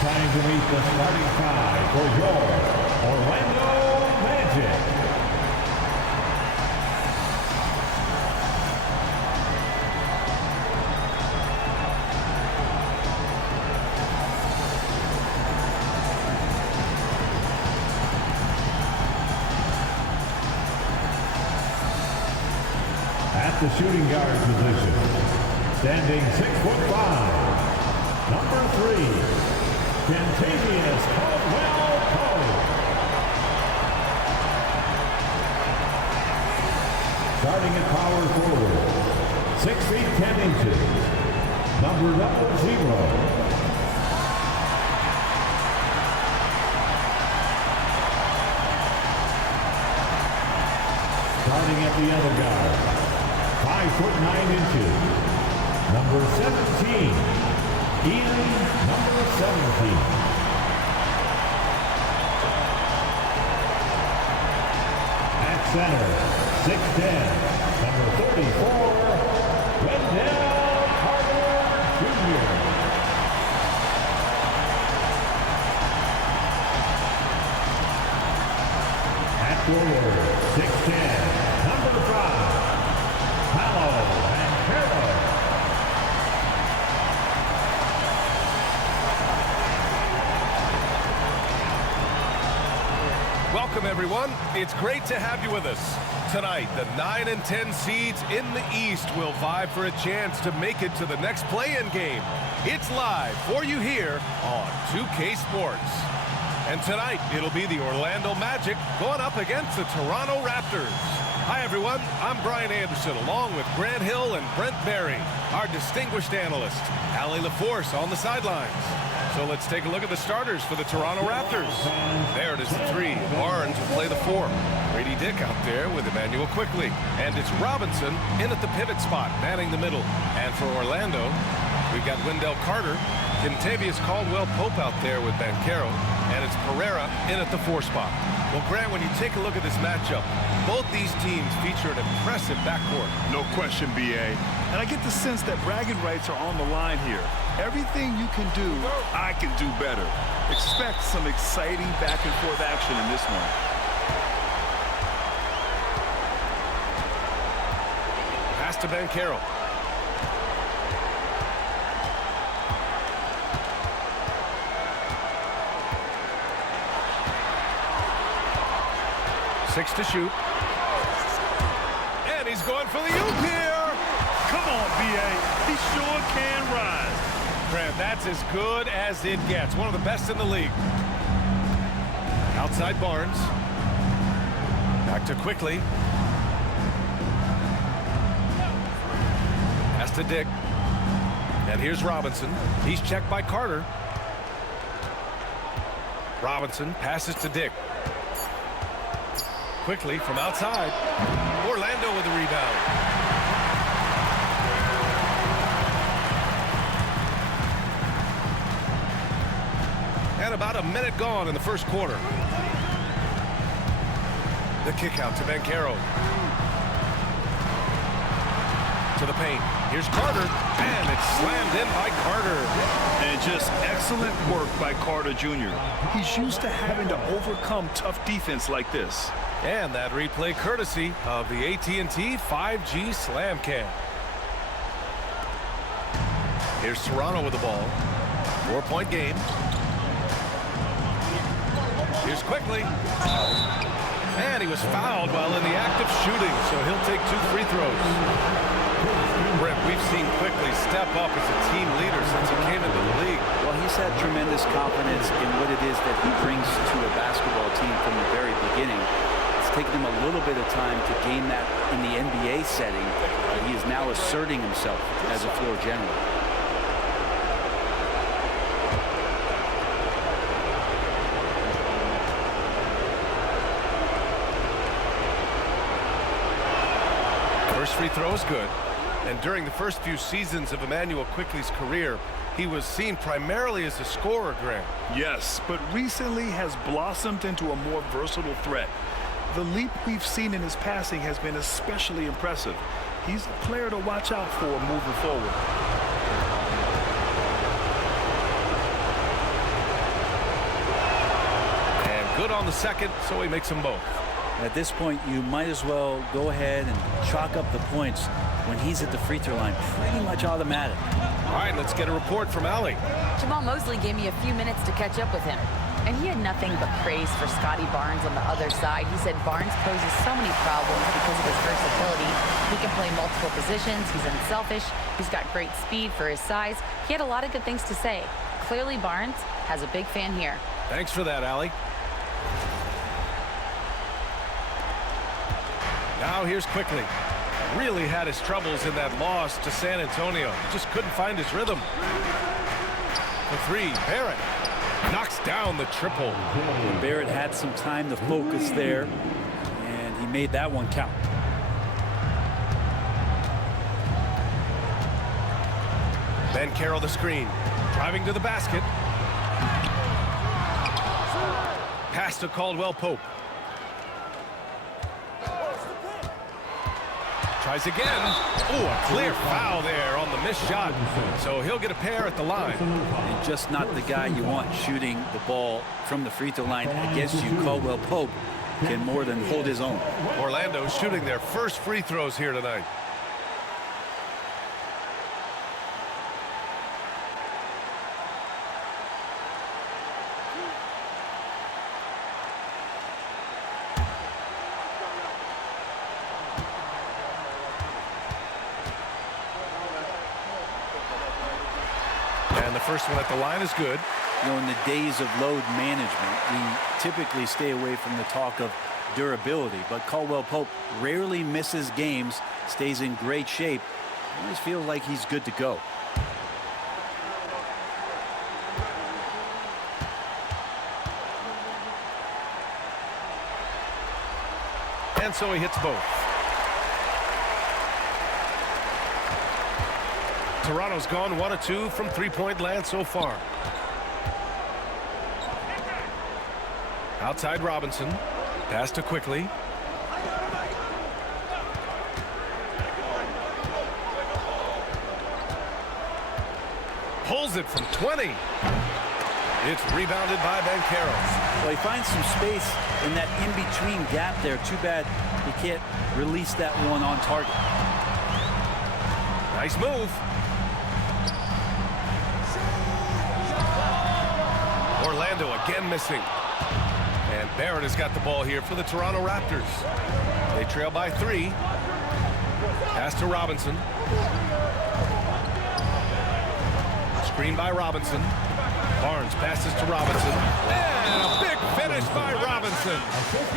Time to meet the starting five for your Orlando Magic. At the shooting guard position, standing 6'5", number 3. Kentavious Caldwell-Pope. Starting at power forward, 6 feet 10 inches, number 00. Starting at the other guard, 5 foot 9 inches, number 17. Ian, number 17. At center, 6'10", number 34, Wendell Carter Jr. At forward, 6'10", number 5, Paolo Banchero. Welcome, everyone. It's great to have you with us. Tonight, the 9 and 10 seeds in the East will vie for a chance to make it to the next play-in game. It's live for you here on 2K Sports. And tonight, it'll be the Orlando Magic going up against the Toronto Raptors. Hi, everyone. I'm Brian Anderson, along with Grant Hill and Brent Berry, our distinguished analyst, Allie LaForce on the sidelines. So let's take a look at the starters for the Toronto Raptors. There it is, the 3. Barnes will play the 4. Grady Dick out there with Emmanuel Quickley. And it's Robinson in at the pivot spot, manning the middle. And for Orlando, we've got Wendell Carter, Kentavious Caldwell-Pope out there with Banchero, and it's Pereira in at the 4 spot. Well, Grant, when you take a look at this matchup, both these teams feature an impressive backcourt. No question, B.A. And I get the sense that bragging rights are on the line here. Everything you can do, I can do better. Expect some exciting back-and-forth action in this one. Pass to Banchero. Six to shoot. And he's going for the oop here. Come on, B.A. He sure can rise. Grant, that's as good as it gets. One of the best in the league. Outside Barnes. Back to Quickley. Pass to Dick. And here's Robinson. He's checked by Carter. Robinson passes to Dick. Quickley from outside. Orlando with the rebound. And about a minute gone in the first quarter. The kick out to Banchero. To the paint. Here's Carter. And it's slammed in by Carter. And just excellent work by Carter Jr. He's used to having to overcome tough defense like this. And that replay courtesy of the AT&T 5G Slam Cam. Here's Toronto with the ball. 4-point game. Here's Quickley. And he was fouled while in the act of shooting, so he'll take 2 free throws. Brent, we've seen Quickley step up as a team leader since he came into the league. Well, he's had tremendous confidence in what it is that he brings to a basketball team from the very beginning. It's taken him a little bit of time to gain that in the NBA setting, but he is now asserting himself as a floor general. First free throw is good. And during the first few seasons of Emmanuel Quickley's career, he was seen primarily as a scorer, Grant. Yes, but recently has blossomed into a more versatile threat. The leap we've seen in his passing has been especially impressive. He's a player to watch out for moving forward. on the second, so he makes them both. At this point, you might as well go ahead and chalk up the points when he's at the free throw line. Pretty much automatic. All right, let's get a report from Allie. Jamal Mosley gave me a few minutes to catch up with him, and he had nothing but praise for Scotty Barnes on the other side. He said Barnes poses so many problems because of his versatility. He can play multiple positions. He's unselfish. He's got great speed for his size. He had a lot of good things to say. Clearly, Barnes has a big fan here. Thanks for that, Allie. Now here's Quickly. Really had his troubles in that loss to San Antonio. Just couldn't find his rhythm. For three, Barrett knocks down the triple. And Barrett had some time to focus there, and he made that one count. Ben Carroll the screen. Driving to the basket. Pass to Caldwell Pope. Tries again. Oh, a clear foul there on the missed shot. So he'll get a pair at the line. And just not the guy you want shooting the ball from the free throw line against you. Caldwell Pope can more than hold his own. Orlando's shooting their first free throws here tonight. First one at the line is good. You know, in the days of load management, we typically stay away from the talk of durability, but Caldwell Pope rarely misses games, stays in great shape. Always feels like he's good to go. And so he hits both. Toronto's gone 1 of 2 from three-point land so far. Outside Robinson. Pass to Quickly. Pulls it from 20. It's rebounded by Ben Carroll. Well, he finds some space in that in-between gap there. Too bad he can't release that one on target. Nice move. Orlando again missing. And Barrett has got the ball here for the Toronto Raptors. They trail by 3. Pass to Robinson. Screen by Robinson. Barnes passes to Robinson. And a big finish by Robinson.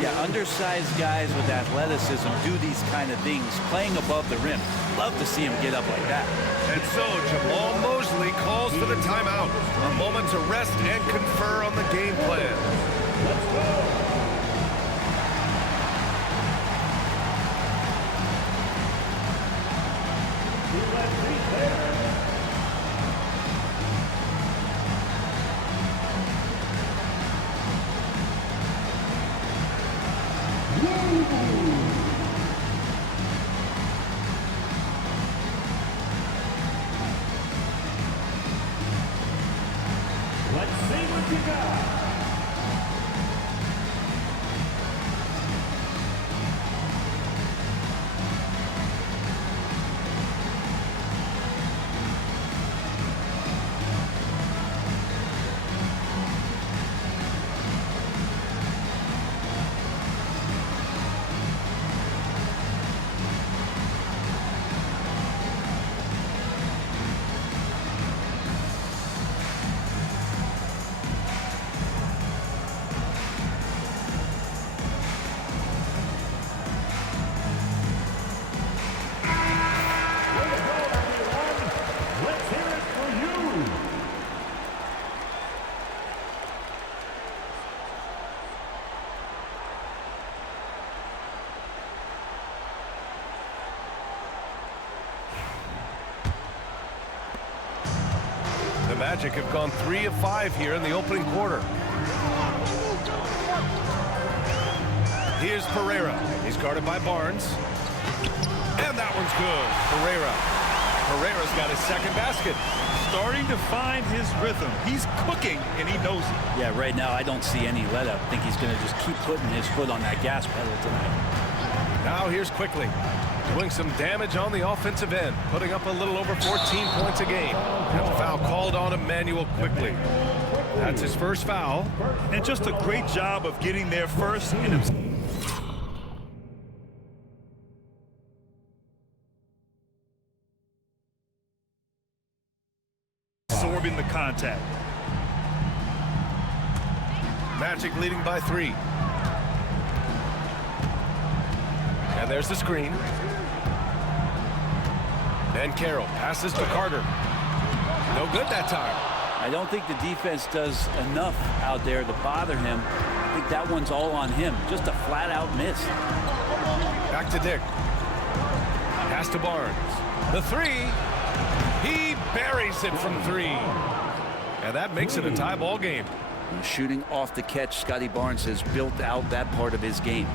Yeah, undersized guys with athleticism do these kind of things, playing above the rim. Love to see him get up like that. And so Jamal Mosley calls for the timeout. A moment to rest and confer on the game plan. Let's go. Let's see what you got. Magic have gone 3 of 5 here in the opening quarter. Here's Pereira. He's guarded by Barnes. And that one's good. Pereira Herrera's got his second basket. Starting to find his rhythm. He's cooking, and he knows it. Yeah, right now I don't see any let up. I think he's going to just keep putting his foot on that gas pedal tonight. Now here's Quickly, doing some damage on the offensive end, putting up a little over 14 points a game. And a foul called on Emmanuel Quickly. That's his first foul. And just a great job of getting there first. Absorbing the contact. Magic leading by 3. And there's the screen. Ben Carroll passes to Carter. No good that time. I don't think the defense does enough out there to bother him. I think that one's all on him. Just a flat-out miss. Back to Dick. Pass to Barnes. The 3. He buries it from 3. And that makes it a tie ball game. Shooting off the catch, Scotty Barnes has built out that part of his game.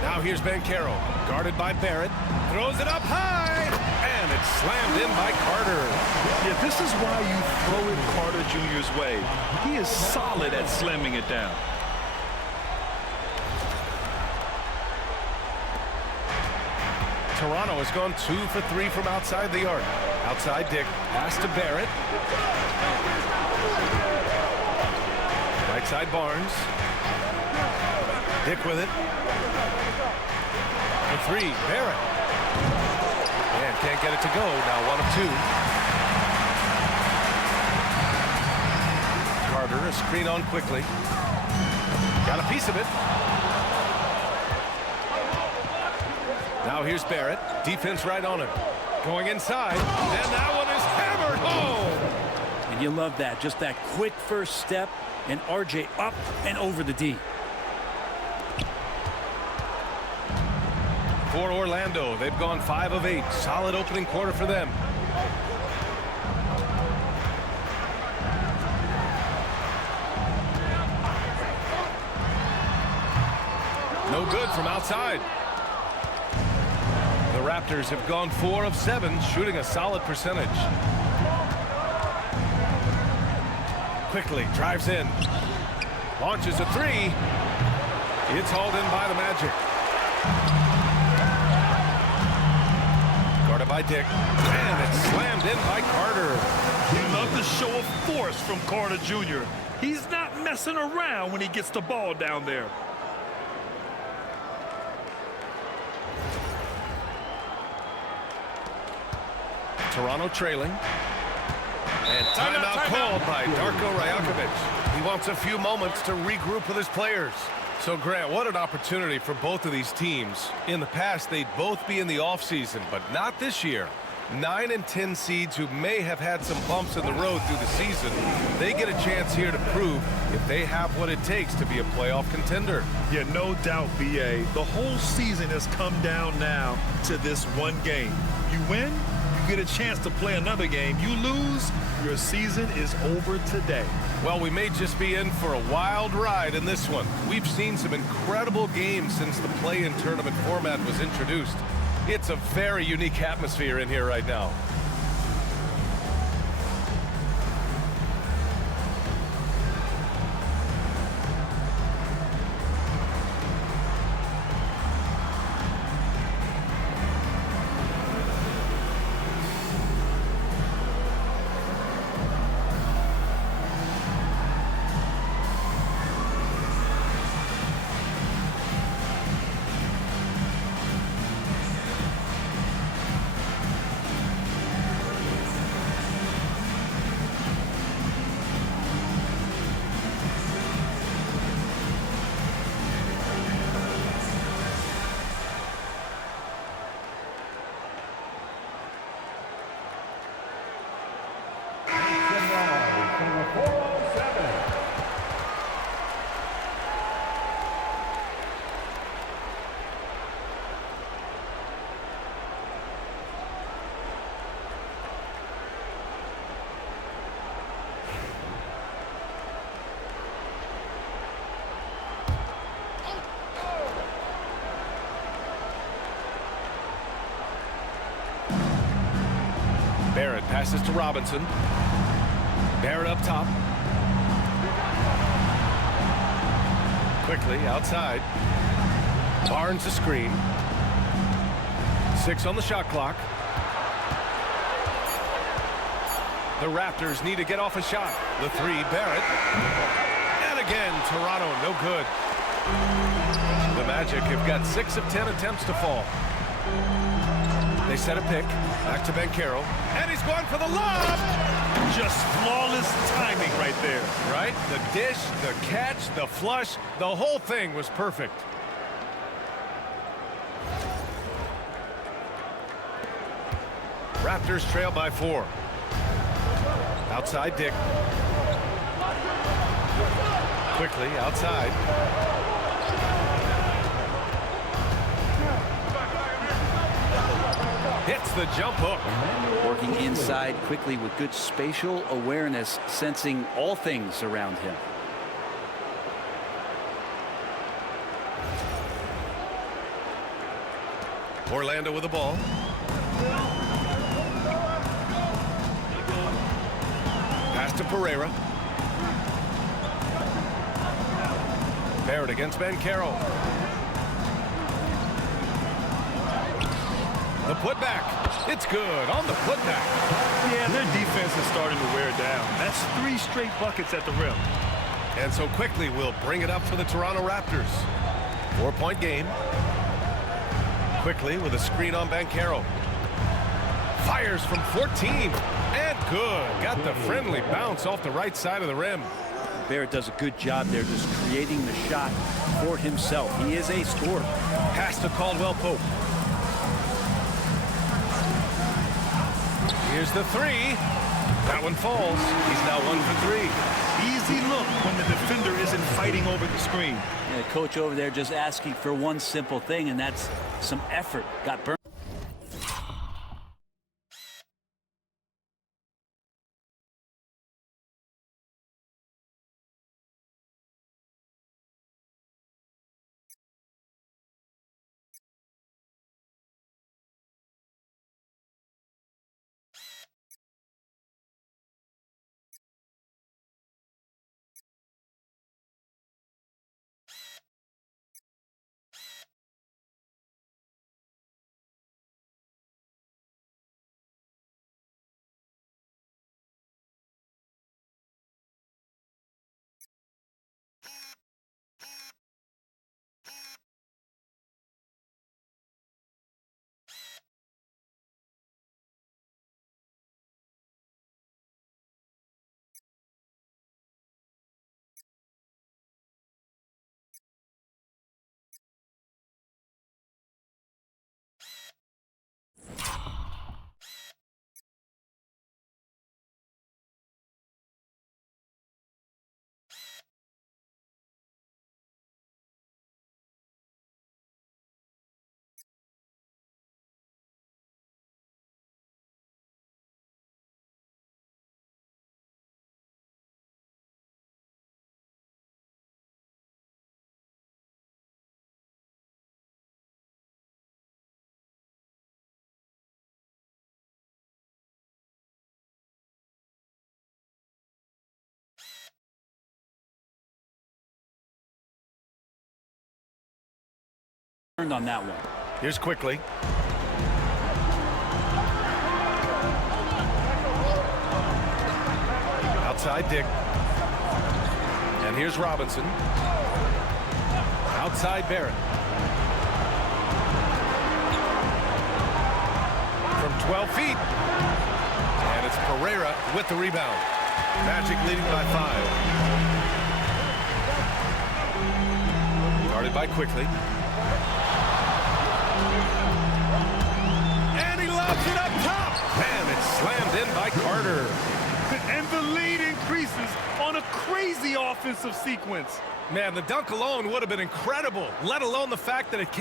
Now here's Ben Carroll, guarded by Barrett. Throws it up high, and it's slammed in by Carter. Yeah, this is why you throw it Carter Jr.'s way. He is solid at slamming it down. Toronto has gone 2 for 3 from outside the arc. Outside Dick, pass to Barrett. Right side Barnes. Dick with it. The 3, Barrett. And can't get it to go. Now 1 of 2. Carter, a screen on Quickly. Got a piece of it. Now here's Barrett. Defense right on him. Going inside. And that one is hammered home. And you love that. Just that quick first step. And RJ up and over the D. For Orlando, they've gone 5 of 8. Solid opening quarter for them. No good from outside. The Raptors have gone 4 of 7, shooting a solid percentage. Quickly drives in. Launches a 3. It's hauled in by the Magic. Guarded by Dick. And it's slammed in by Carter. You love the show of force from Carter Jr. He's not messing around when he gets the ball down there. Toronto trailing. And timeout called by Darko Rajakovic. He wants a few moments to regroup with his players. So, Grant, what an opportunity for both of these teams. In the past, they'd both be in the offseason, but not this year. 9 and 10 seeds who may have had some bumps in the road through the season, they get a chance here to prove if they have what it takes to be a playoff contender. Yeah, no doubt, B.A. The whole season has come down now to this one game. You win, you get a chance to play another game. You lose, your season is over today. Well, we may just be in for a wild ride in this one. We've seen some incredible games since the play-in tournament format was introduced. It's a very unique atmosphere in here right now. Barrett passes to Robinson. Barrett up top. Quickly outside. Barnes the screen. 6 on the shot clock. The Raptors need to get off a shot. The 3, Barrett. And again, Toronto, no good. The Magic have got 6 of 10 attempts to fall. They set a pick. Back to Banchero. And he's going for the lob. Just flawless timing right there. Right? The dish, the catch, the flush, the whole thing was perfect. Raptors trail by 4. Outside Dick. Quickly outside. Hits the jump hook. Working inside quickly with good spatial awareness, sensing all things around him. Orlando with the ball. Pass to Pereira. Barrett against Banchero. The putback. It's good on the putback. Yeah, their defense is starting to wear down. That's 3 straight buckets at the rim. And so quickly we'll bring it up for the Toronto Raptors. 4-point game. Quickly with a screen on Banchero. Fires from 14. And good. Got the friendly bounce off the right side of the rim. Barrett does a good job there just creating the shot for himself. He is a scorer. Pass to Caldwell Pope. Here's the 3. That one falls. He's now 1 for 3. Easy look when the defender isn't fighting over the screen. Yeah, coach over there just asking for one simple thing, and that's some effort. Got burned. On that one. Here's quickly. Outside Dick. And here's Robinson. Outside Barrett. From 12 feet. And it's Pereira with the rebound. Magic leading by 5. Guarded by Quickly. And he lobs it up top. And it's slammed in by Carter. And the lead increases on a crazy offensive sequence. Man, the dunk alone would have been incredible, let alone the fact that it came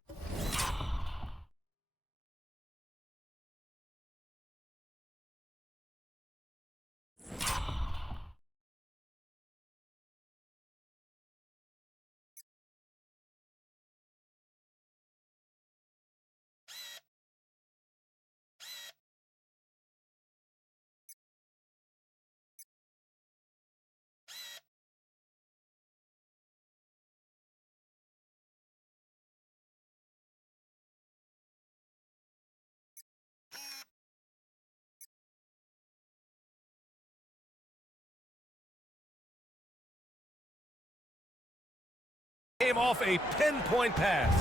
game off a pinpoint pass.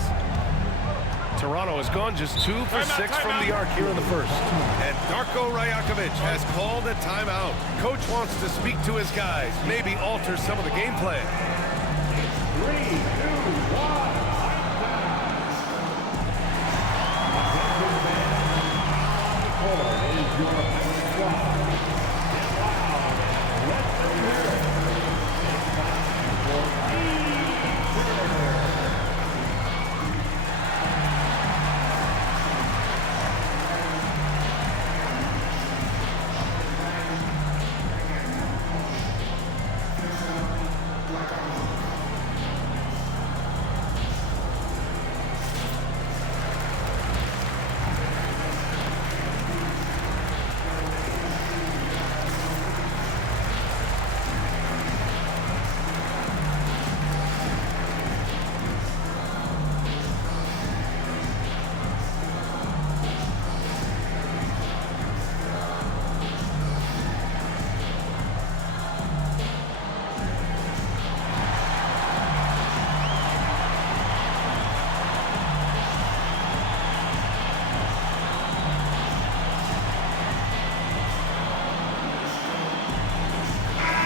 Toronto has gone just 2 for 6 from the arc here in the first. And Darko Rajakovic has called a timeout. Coach wants to speak to his guys, maybe alter some of the game plan. 3, 2, 1.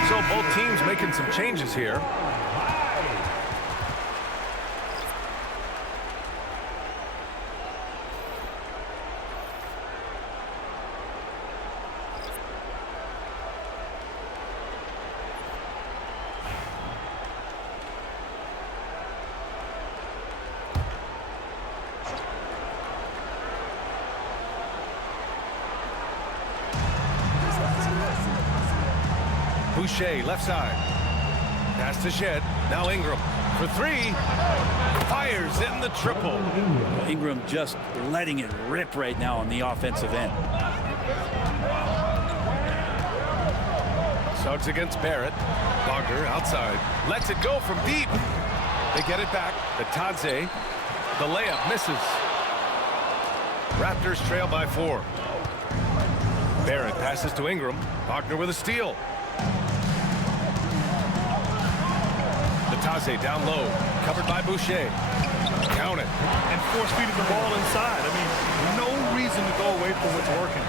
So both teams making some changes here. Boucher, left side. Pass to Shed. Now Ingram for 3. Fires in the triple. Ingram just letting it rip right now on the offensive end. Suggs against Barrett. Wagner outside. Lets it go from deep. They get it back. The Tadze. The layup misses. Raptors trail by 4. Barrett passes to Ingram. Wagner with a steal. Taze down low, covered by Boucher. Count it. And force-feeding the ball inside. I mean, no reason to go away from what's working.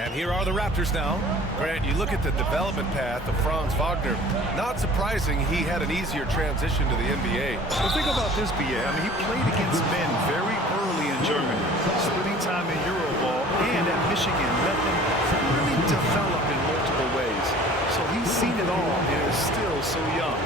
And here are the Raptors now. Grant, you look at the development path of Franz Wagner. Not surprising he had an easier transition to the NBA. Well, think about this, BA. I mean, he played against men very early in Germany, splitting time in Euroball, and at Michigan let them really develop in multiple ways. So he's seen it all and is still so young.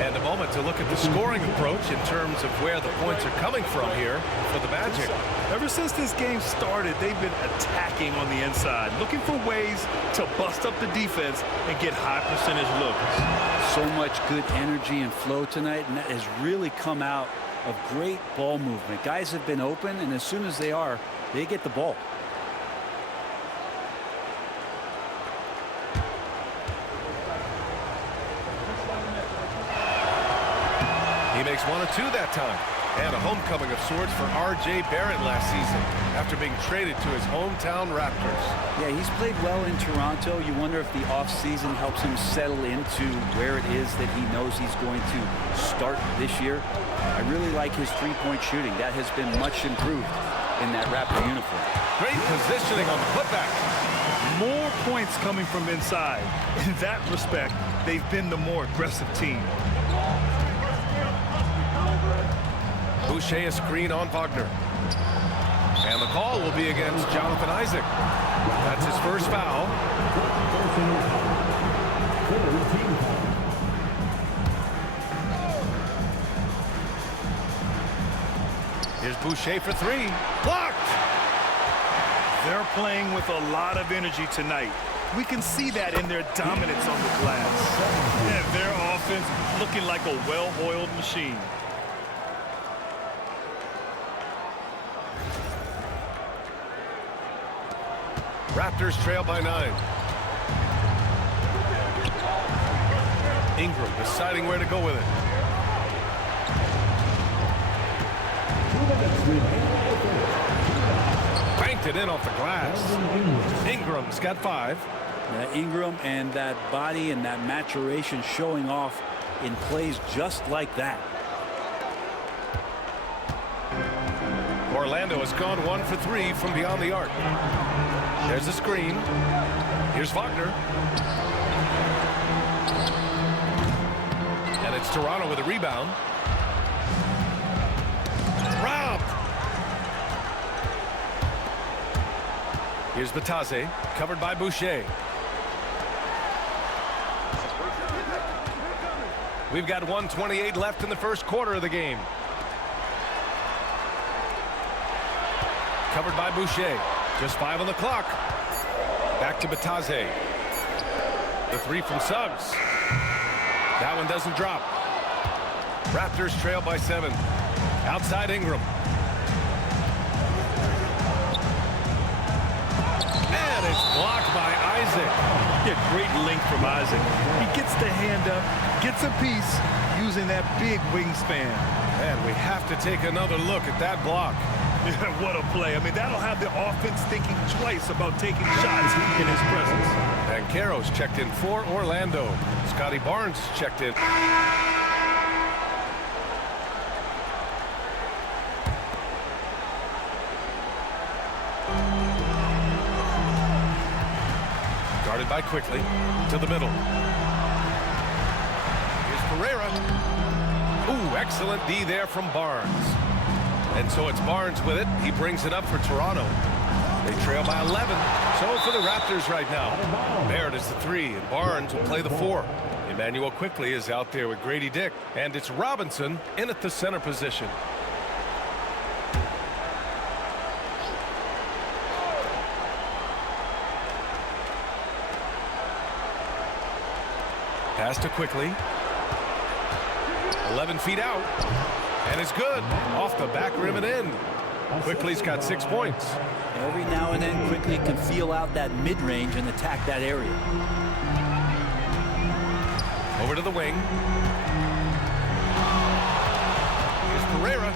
And a moment to look at the scoring approach in terms of where the points are coming from here for the Magic. Ever since this game started, they've been attacking on the inside, looking for ways to bust up the defense and get high percentage looks. So much good energy and flow tonight, and that has really come out of great ball movement. Guys have been open, and as soon as they are, they get the ball. He makes 1 of 2 that time. And a homecoming of sorts for R.J. Barrett last season after being traded to his hometown Raptors. Yeah, he's played well in Toronto. You wonder if the offseason helps him settle into where it is that he knows he's going to start this year. I really like his three-point shooting. That has been much improved in that Raptor uniform. Great positioning on the putback. More points coming from inside. In that respect, they've been the more aggressive team. Boucher a screen on Wagner. And the call will be against Jonathan Isaac. That's his first foul. Here's Boucher for 3. Blocked! They're playing with a lot of energy tonight. We can see that in their dominance on the glass. And their offense looking like a well-oiled machine. Raptors trail by 9. Ingram deciding where to go with it. Banked it in off the glass. Ingram's got 5. Ingram and that body and that maturation showing off in plays just like that. Orlando has gone 1 for 3 from beyond the arc. There's the screen. Here's Wagner. And it's Toronto with a rebound. Robbed. Here's Batase, covered by Boucher. We've got 1:28 left in the first quarter of the game. Covered by Boucher. Just 5 on the clock. Back to Batase. The 3 from Suggs. That one doesn't drop. Raptors trail by 7. Outside Ingram. And it's blocked by Isaac. Yeah, great length from Isaac. He gets the hand up, gets a piece using that big wingspan. And we have to take another look at that block. What a play. I mean, that'll have the offense thinking twice about taking shots in his presence. And Banchero's checked in for Orlando. Scotty Barnes checked in. Guarded by Quickly to the middle. Here's Pereira. Ooh, excellent D there from Barnes. And so it's Barnes with it. He brings it up for Toronto. They trail by 11. So for the Raptors right now. Barrett is the 3, and Barnes will play the 4. Emmanuel Quickly is out there with Grady Dick. And it's Robinson in at the center position. Pass to Quickly. 11 feet out. And it's good. Off the back rim and in. Quickly's got 6 points. Every now and then, Quickly can feel out that mid-range and attack that area. Over to the wing. Here's Pereira.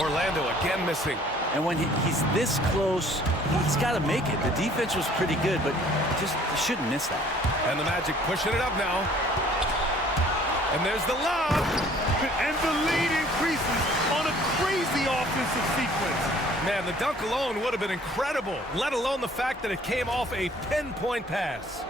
Orlando again missing. And when he's this close, he's got to make it. The defense was pretty good, but just shouldn't miss that. And the Magic pushing it up now. And there's the lob. And the lead increases on a crazy offensive sequence. Man, the dunk alone would have been incredible, let alone the fact that it came off a pinpoint pass.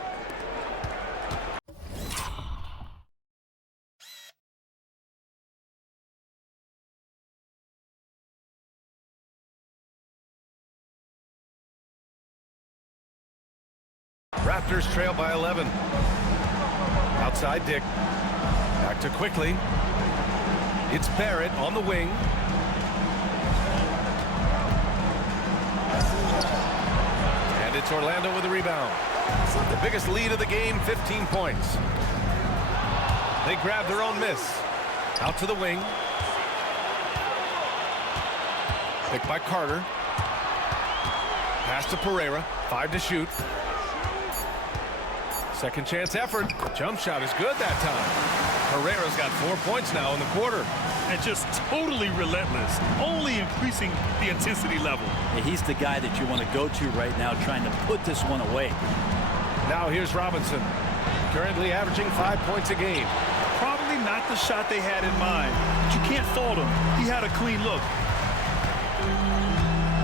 Raptors trail by 11. Outside Dick. Back to Quickly. It's Barrett on the wing. And it's Orlando with the rebound. The biggest lead of the game, 15 points. They grab their own miss. Out to the wing. Picked by Carter. Pass to Pereira. 5 to shoot. Second chance effort. Jump shot is good that time. Pereira's got 4 points now in the quarter. And just totally relentless, only increasing the intensity level. Yeah, he's the guy that you want to go to right now, trying to put this one away. Now here's Robinson, currently averaging 5 points a game. Probably not the shot they had in mind, but you can't fault him. He had a clean look.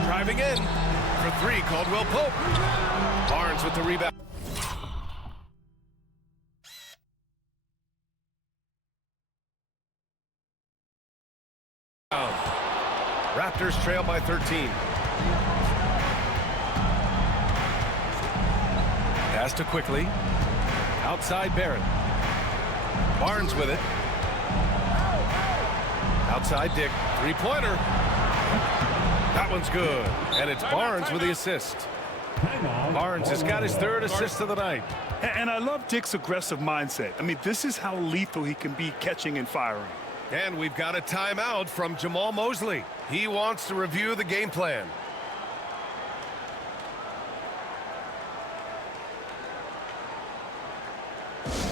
Driving in for 3, Caldwell Pope. Barnes with the rebound. Raptors trail by 13. Pass to Quickly. Outside Barrett. Barnes with it. Outside Dick. 3-pointer. That one's good. And it's Barnes with the assist. Barnes has got his 3rd assist of the night. And I love Dick's aggressive mindset. I mean, this is how lethal he can be catching and firing. And we've got a timeout from Jamal Mosley. He wants to review the game plan.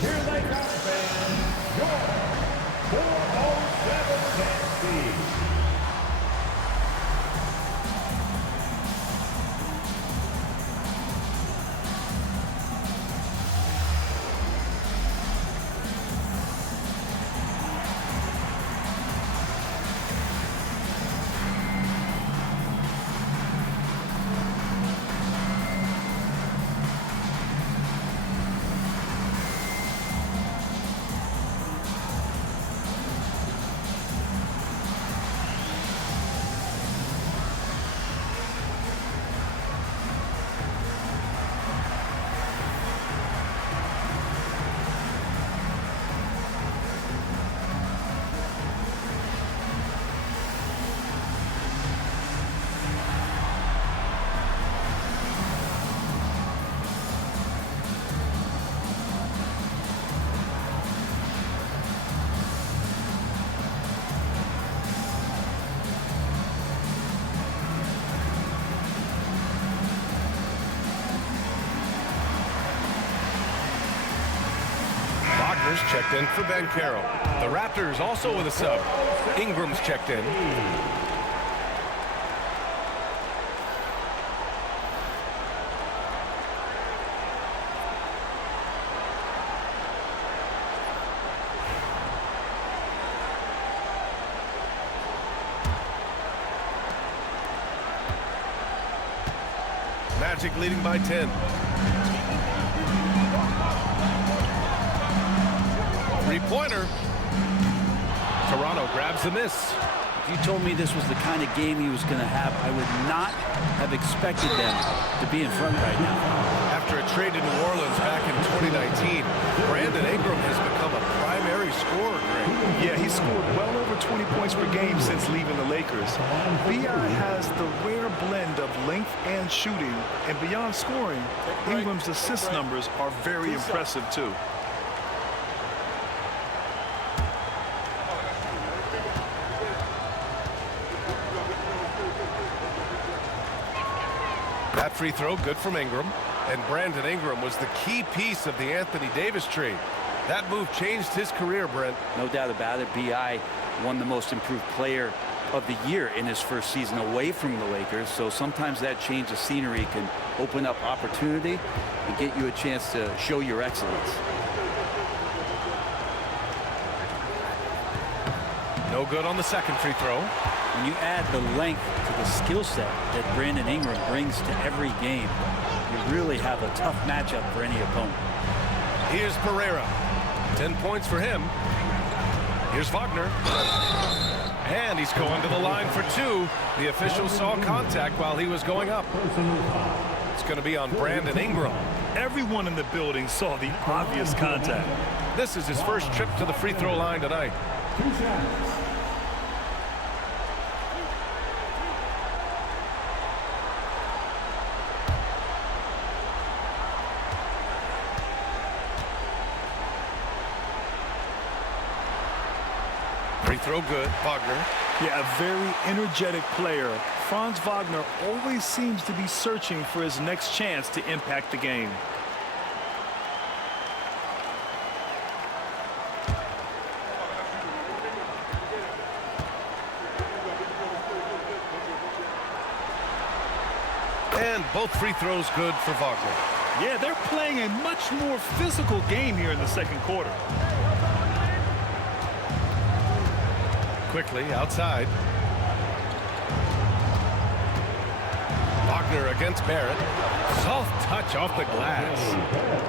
Here they come, fans. Your 407 Tennessee. Raptors checked in for Ben Carroll. The Raptors also with a sub. Ingram's checked in. Magic leading by 10. Three-pointer. Toronto grabs the miss. If you told me this was the kind of game he was going to have, I would not have expected them to be in front right now. After a trade to New Orleans back in 2019, Brandon Ingram has become a primary scorer, Greg. Yeah, he scored well over 20 points per game since leaving the Lakers. B.I. has the rare blend of length and shooting, and beyond scoring, Ingram's assist numbers are very impressive too. That free throw good from Ingram, and Brandon Ingram was the key piece of the Anthony Davis trade. That move changed his career, Brent. No doubt about it. B.I. won the most improved player of the year in his first season away from the Lakers, so sometimes that change of scenery can open up opportunity and get you a chance to show your excellence. No good on the second free throw. When you add the length to the skill set that Brandon Ingram brings to every game, you really have a tough matchup for any opponent. Here's Pereira. 10 points for him. Here's Wagner. And he's going to the line for two. The official saw contact while he was going up. It's going to be on Brandon Ingram. Everyone in the building saw the obvious contact. This is his first trip to the free throw line tonight. 2 shots. Free throw good. Wagner. Yeah, a very energetic player. Franz Wagner always seems to be searching for his next chance to impact the game. And both free throws good for Wagner. Yeah, they're playing a much more physical game here in the second quarter. Quickly outside. Wagner against Barrett. Soft touch off the glass.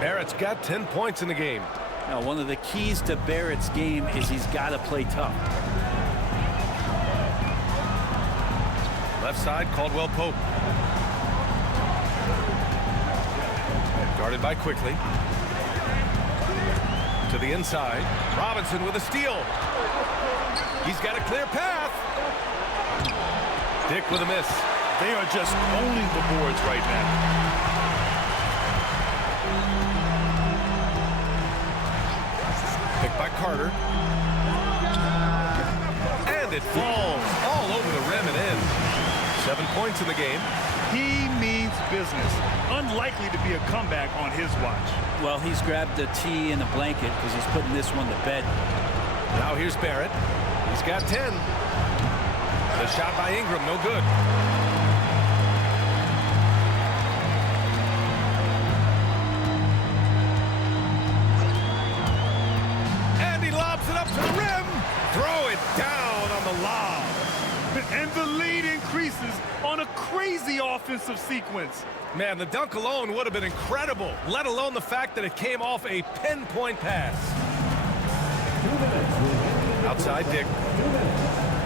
Barrett's got 10 points in the game. Now, one of the keys to Barrett's game is he's got to play tough. Left side, Caldwell Pope. Guarded by Quickly. To the inside. Robinson with a steal. He's got a clear path. Dick with a miss. They are just owning the boards right now. Picked by Carter. And it falls all over the rim and in. 7 points in the game. He means business. Unlikely to be a comeback on his watch. Well, he's grabbed a tee and a blanket because he's putting this one to bed. Now here's Barrett. He's got 10. The shot by Ingram, no good. And he lobs it up to the rim. Throw it down on the lob. And the lead increases on a crazy offensive sequence. Man, the dunk alone would have been incredible, let alone the fact that it came off a pinpoint pass. Outside Dick.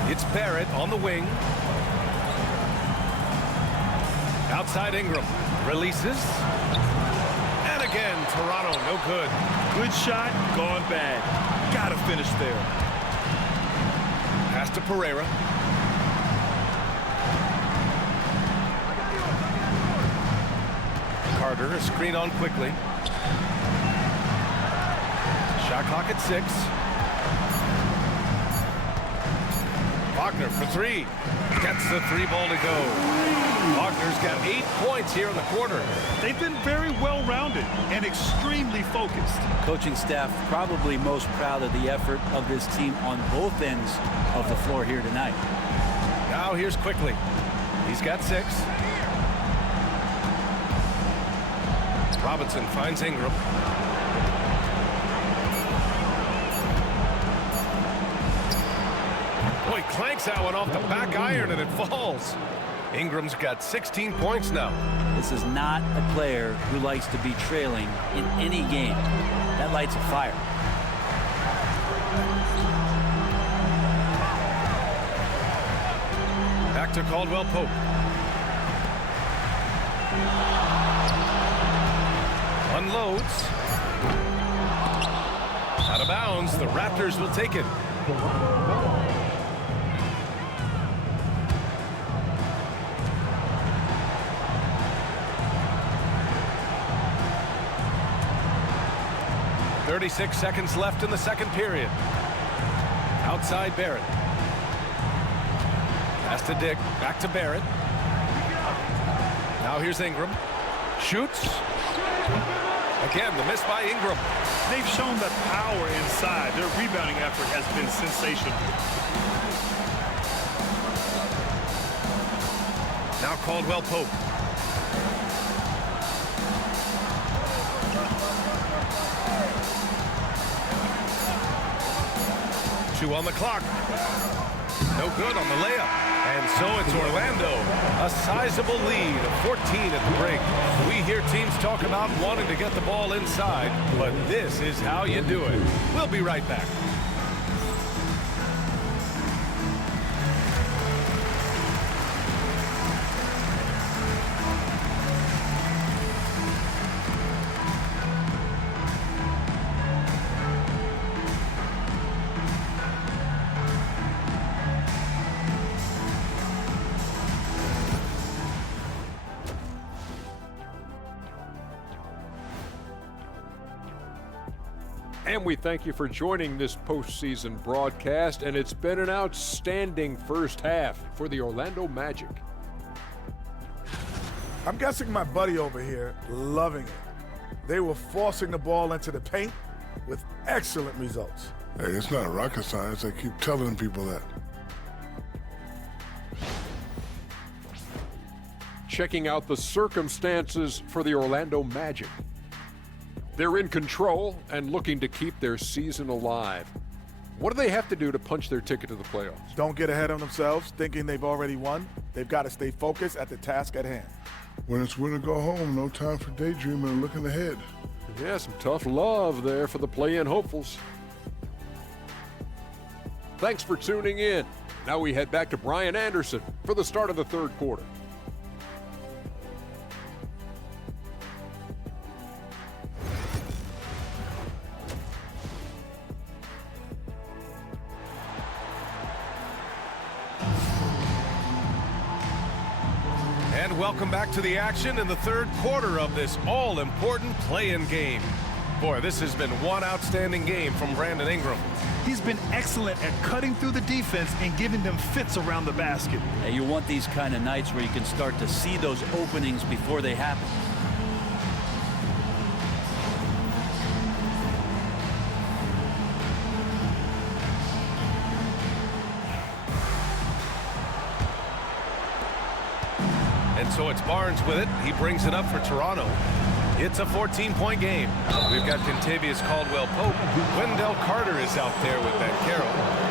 It's Barrett on the wing. Outside Ingram. Releases. And again, Toronto, no good. Good shot, gone bad. Gotta finish there. Pass to Pereira. Carter, a screen on Quickly. Shot clock at 6. Wagner for three. Gets the three ball to go. Wagner's got 8 points here in the quarter. They've been very well-rounded and extremely focused. Coaching staff probably most proud of the effort of this team on both ends of the floor here tonight. Now here's Quickly. He's got 6. Robinson finds Ingram. Oh, he clanks that one off the back iron and it falls. Ingram's got 16 points now. This is not a player who likes to be trailing in any game. That lights a fire. Back to Caldwell Pope. Unloads. Out of bounds. The Raptors will take it. .36 seconds left in the second period. Outside Barrett. Pass to Dick. Back to Barrett. Now here's Ingram. Shoots. Again, the miss by Ingram. They've shown the power inside. Their rebounding effort has been sensational. Now Caldwell Pope. Two on the clock. No good on the layup. And so it's Orlando. A sizable lead of 14 at the break. We hear teams talk about wanting to get the ball inside, but this is how you do it. We'll be right back. And we thank you for joining this postseason broadcast, and it's been an outstanding first half for the Orlando Magic. I'm guessing my buddy over here loving it. They were forcing the ball into the paint with excellent results. Hey, it's not rocket science. I keep telling people that. Checking out the circumstances for the Orlando Magic. They're in control and looking to keep their season alive. What do they have to do to punch their ticket to the playoffs? Don't get ahead of themselves thinking they've already won. They've got to stay focused at the task at hand. When it's win or go home, no time for daydreaming and looking ahead. Yeah, some tough love there for the play-in hopefuls. Thanks for tuning in. Now we head back to Brian Anderson for the start of the third quarter. And welcome back to the action in the third quarter of this all-important play-in game. Boy, this has been one outstanding game from Brandon Ingram. He's been excellent at cutting through the defense and giving them fits around the basket. And you want these kind of nights where you can start to see those openings before they happen. And so it's Barnes with it. He brings it up for Toronto. It's a 14-point game. We've got Kentavious Caldwell-Pope. Wendell Carter is out there with Ben Carroll.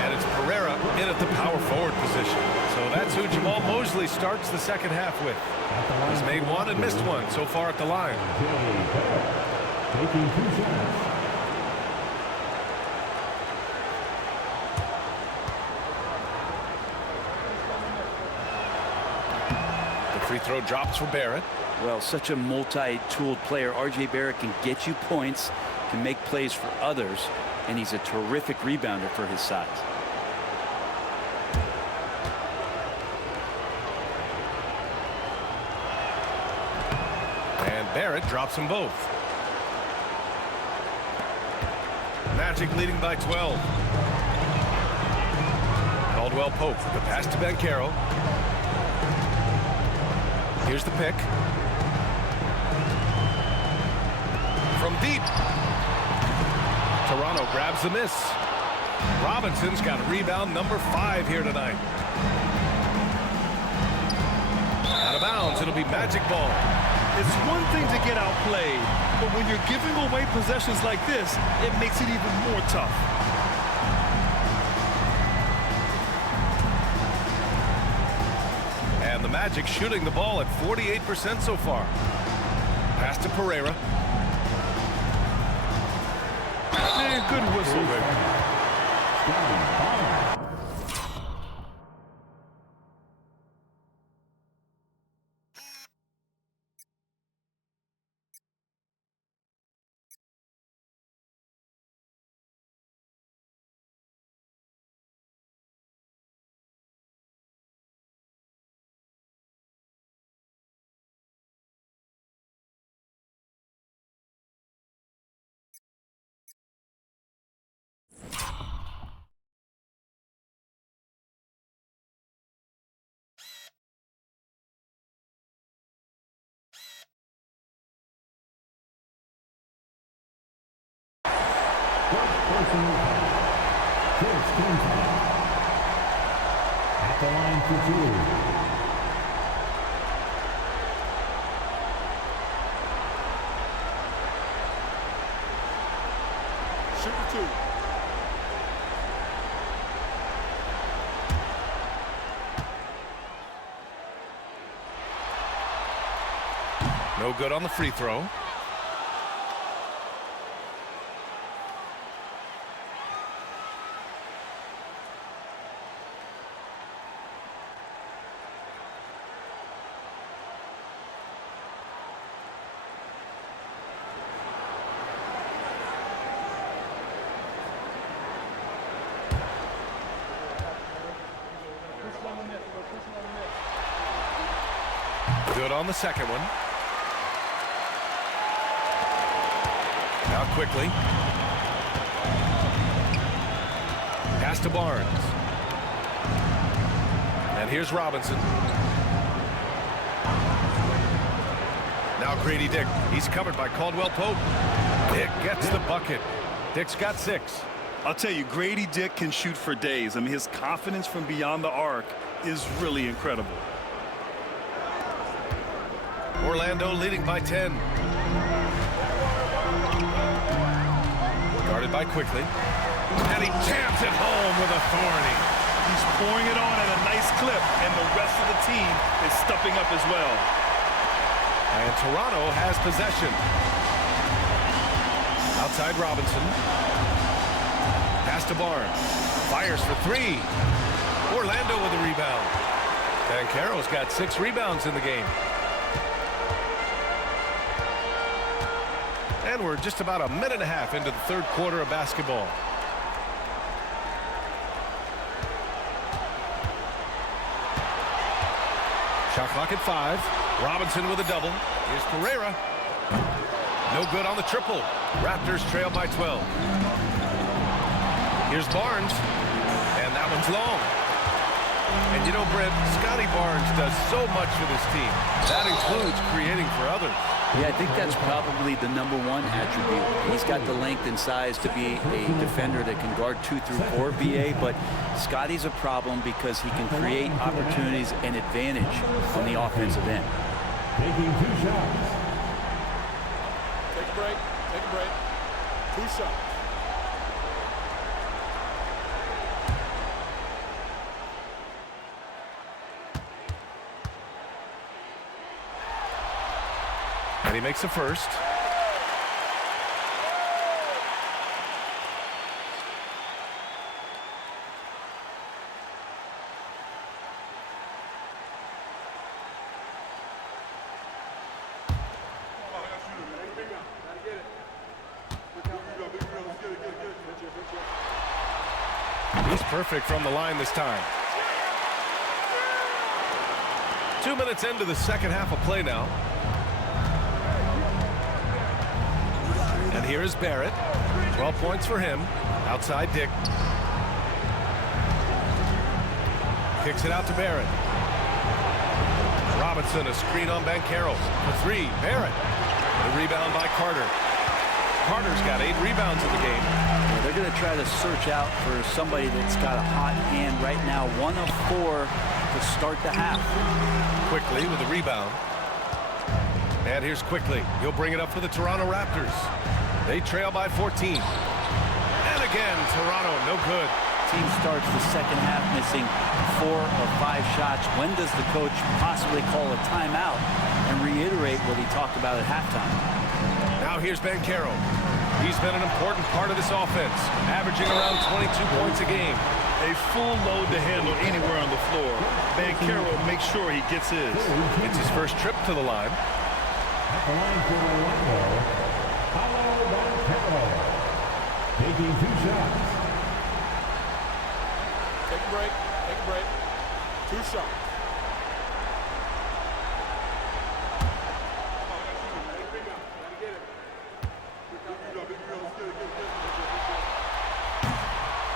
And it's Pereira in at the power forward position. So that's who Jamal Mosley starts the second half with. He's made one and missed one so far at the line. Taking 2 shots. Free throw drops for Barrett. Well, such a multi-tooled player. R.J. Barrett can get you points, can make plays for others, and he's a terrific rebounder for his size. And Barrett drops them both. Magic leading by 12. Caldwell Pope with the pass to Banchero. Here's the pick. From deep. Toronto grabs the miss. Robinson's got rebound number 5 here tonight. Out of bounds, it'll be magic ball. It's one thing to get outplayed, but when you're giving away possessions like this, it makes it even more tough. And the Magic shooting the ball at 48% so far. Pass to Pereira. And good whistle there. At the line for 2. Shoot for 2. No good on the free throw. Good on the second one. Now quickly. Pass to Barnes. And here's Robinson. Now Grady Dick. He's covered by Caldwell Pope. Dick gets the bucket. Dick's got 6. I'll tell you, Grady Dick can shoot for days. I mean, his confidence from beyond the arc is really incredible. Orlando leading by 10. Guarded by Quickly. And he jams it home with authority. He's pouring it on at a nice clip, and the rest of the team is stepping up as well. And Toronto has possession. Outside Robinson. Pass to Barnes. Fires for 3. Orlando with a rebound. Banchero's got 6 rebounds in the game. And we're just about a minute and a half into the third quarter of basketball. Shot clock at 5. Robinson with a double. Here's Pereira. No good on the triple. Raptors trail by 12. Here's Barnes. And that one's long. And you know, Brent, Scotty Barnes does so much for this team. That includes creating for others. Yeah, I think that's probably the #1 attribute. He's got the length and size to be a defender that can guard 2 through 4, BA, but Scotty's a problem because he can create opportunities and advantage on the offensive end. Taking 2 shots. Take a break. Take a break. 2 shots. And he makes the first. He's perfect from the line this time. 2 minutes into the second half of play now. And here is Barrett. 12 points for him. Outside Dick. Kicks it out to Barrett. Robinson, a screen on Banchero. For three, Barrett. The rebound by Carter. Carter's got 8 rebounds in the game. Yeah, they're going to try to search out for somebody that's got a hot hand right now. 1 of 4 to start the half. Quickly with the rebound. And here's Quickly. He'll bring it up for the Toronto Raptors. They trail by 14. And again, Toronto, no good. Team starts the second half missing 4 of 5 shots. When does the coach possibly call a timeout and reiterate what he talked about at halftime? Now here's Banchero. He's been an important part of this offense, averaging around 22 points a game. A full load to handle anywhere on the floor. Banchero makes sure he gets his. It's his first trip to the line. At the line for Orlando, Banchero, taking 2 shots. Take a break. Take a break. 2 shots.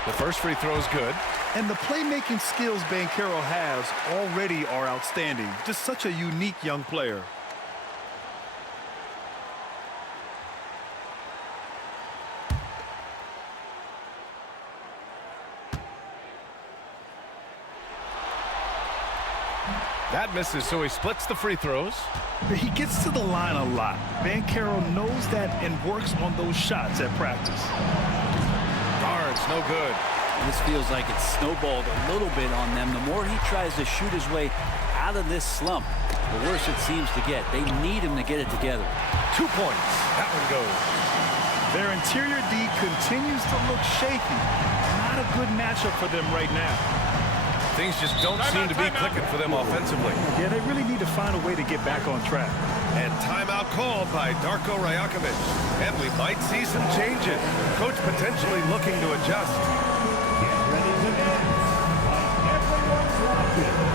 The first free throw is good. And the playmaking skills Banchero has already are outstanding. Just such a unique young player. That misses, so he splits the free throws. He gets to the line a lot. Banchero knows that and works on those shots at practice. Barnes, no good. This feels like it's snowballed a little bit on them. The more he tries to shoot his way out of this slump, the worse it seems to get. They need him to get it together. 2 points. That one goes. Their interior D continues to look shaky. Not a good matchup for them right now. Things just don't seem to be clicking for them offensively. Yeah, they really need to find a way to get back on track. And timeout called by Darko Rajakovic. And we might see some changes. Coach potentially looking to adjust. Get ready to dance. Everyone's watching.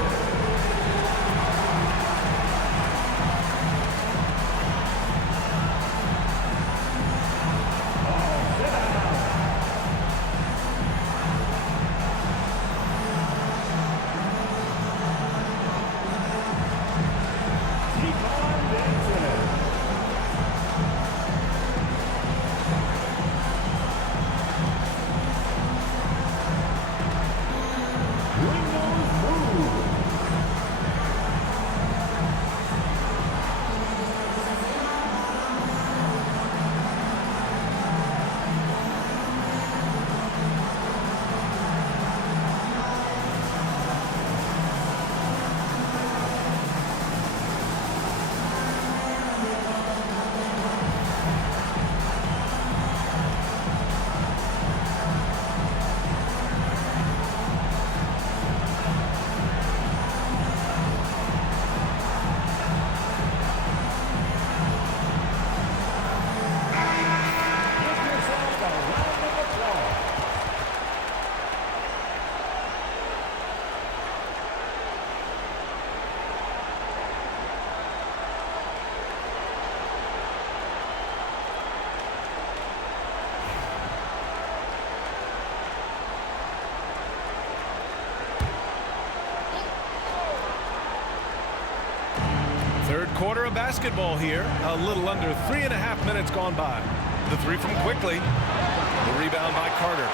Third quarter of basketball here. A little under 3.5 minutes gone by. The three from Quickly. The rebound by Carter.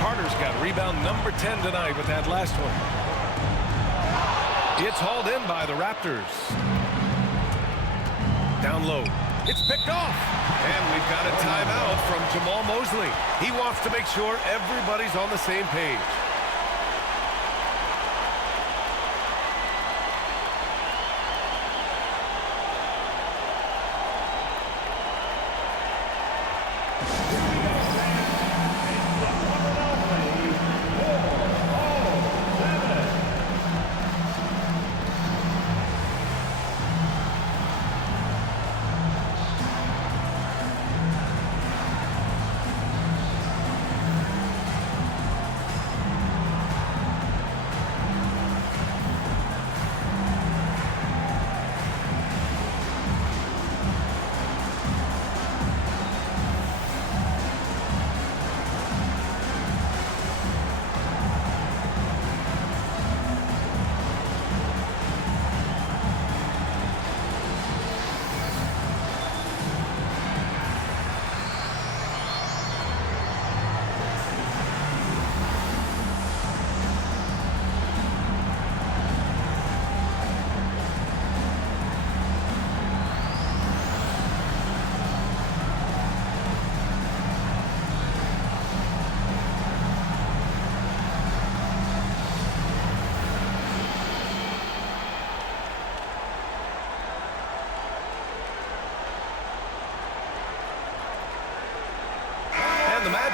Carter's got rebound number 10 tonight with that last one. It's hauled in by the Raptors. Down low. It's picked off. And we've got a timeout from Jamal Mosley. He wants to make sure everybody's on the same page.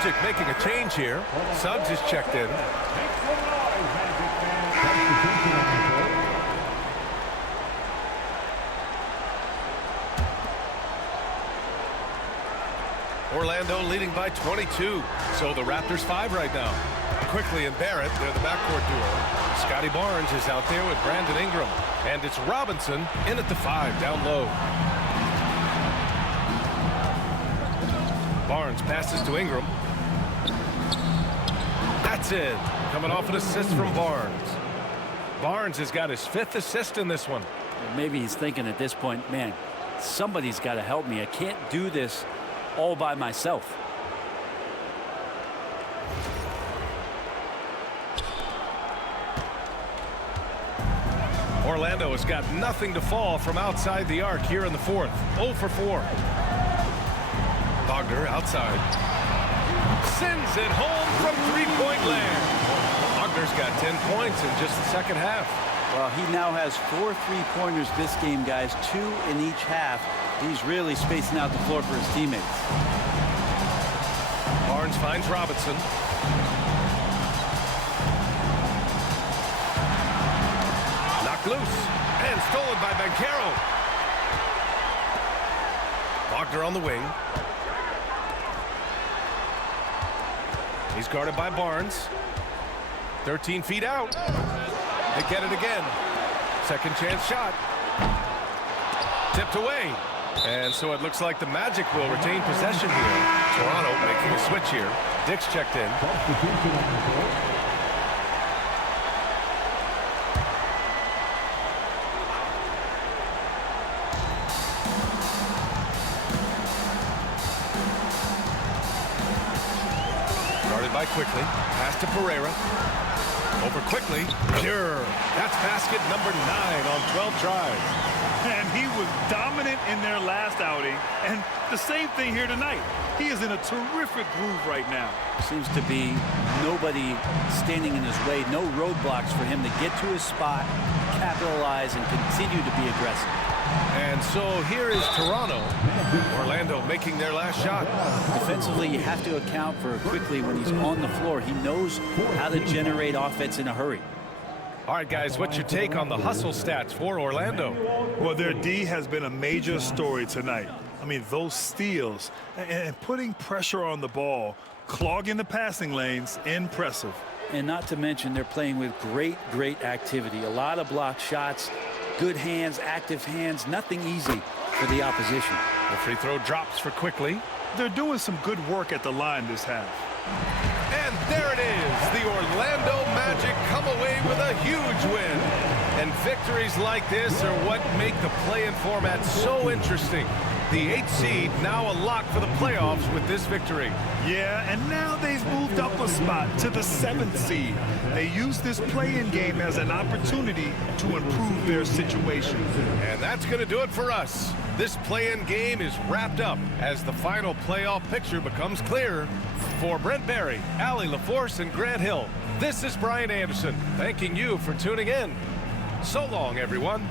Magic making a change here. Suggs is checked in. Orlando leading by 22. So the Raptors 5 right now. Quickly and Barrett, they're the backcourt duo. Scotty Barnes is out there with Brandon Ingram. And it's Robinson in at the 5, down low. Barnes passes to Ingram. That's it. Coming off an assist from Barnes. Barnes has got his 5th assist in this one. Maybe he's thinking at this point, man, somebody's got to help me. I can't do this all by myself. Orlando has got nothing to fall from outside the arc here in the 4th. 0 for 4. Wagner outside. Sends it home from three-point land. Wagner's got 10 points in just the second half. Well, he now has 4 3-pointers this game, guys, 2 in each half. He's really spacing out the floor for his teammates. Barnes finds Robinson. Knocked loose and stolen by Banchero. Wagner on the wing. He's guarded by Barnes. 13 feet out. They get it again. Second chance shot. Tipped away. And so it looks like the Magic will retain possession here. Toronto making a switch here. Dick's checked in. Guarded by Quickly. Pass to Pereira. Over Quickly. Pure. That's basket number 9 on 12 tries. And he was dominant in their last outing. And the same thing here tonight. He is in a terrific groove right now. Seems to be nobody standing in his way. No roadblocks for him to get to his spot, capitalize, and continue to be aggressive. And so here is Toronto. Orlando making their last shot. Defensively, you have to account for Quickly when he's on the floor. He knows how to generate offense in a hurry. All right, guys, what's your take on the hustle stats for Orlando? Well, their D has been a major story tonight. I mean, those steals and putting pressure on the ball, clogging the passing lanes, impressive. And not to mention, they're playing with great activity. A lot of blocked shots, good hands, active hands, nothing easy for the opposition. The free throw drops for Quickly. They're doing some good work at the line this half. And there it is. The Orlando Magic come away with a huge win. And victories like this are what make the play-in format so interesting. The 8th seed now a lock for the playoffs with this victory. Yeah, and now they've moved up a spot to the 7th seed. They use this play-in game as an opportunity to improve their situation. And that's going to do it for us. This play-in game is wrapped up as the final playoff picture becomes clearer. For Brent Barry, Allie LaForce, and Grant Hill, this is Brian Anderson, thanking you for tuning in. So long, everyone.